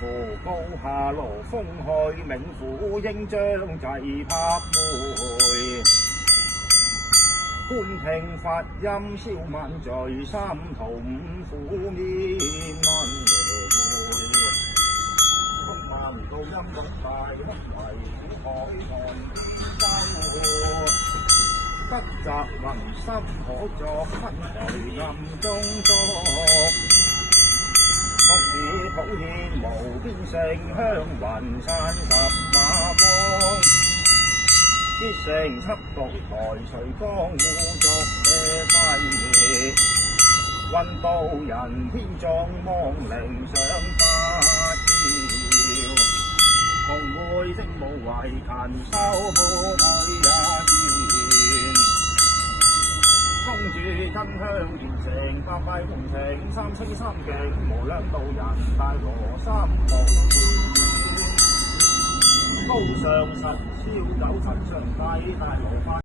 符高下羅風去，冥府應將濟拍會。觀聽法音消萬罪，三途五苦免萬輪迴。空談到音樂大屈為苦海岸邊洲，不擇民心可作分隨暗中作。學以普遍無邊城香雲散十馬光，必成七獨台隨江湖逐輝滅。運道人天縱亡靈上八朝，同會職務為勤修護退也願。公主真香完成，百拜紅情，三清三境，無量道人大羅三無斷。高上十超九七上帝大羅法。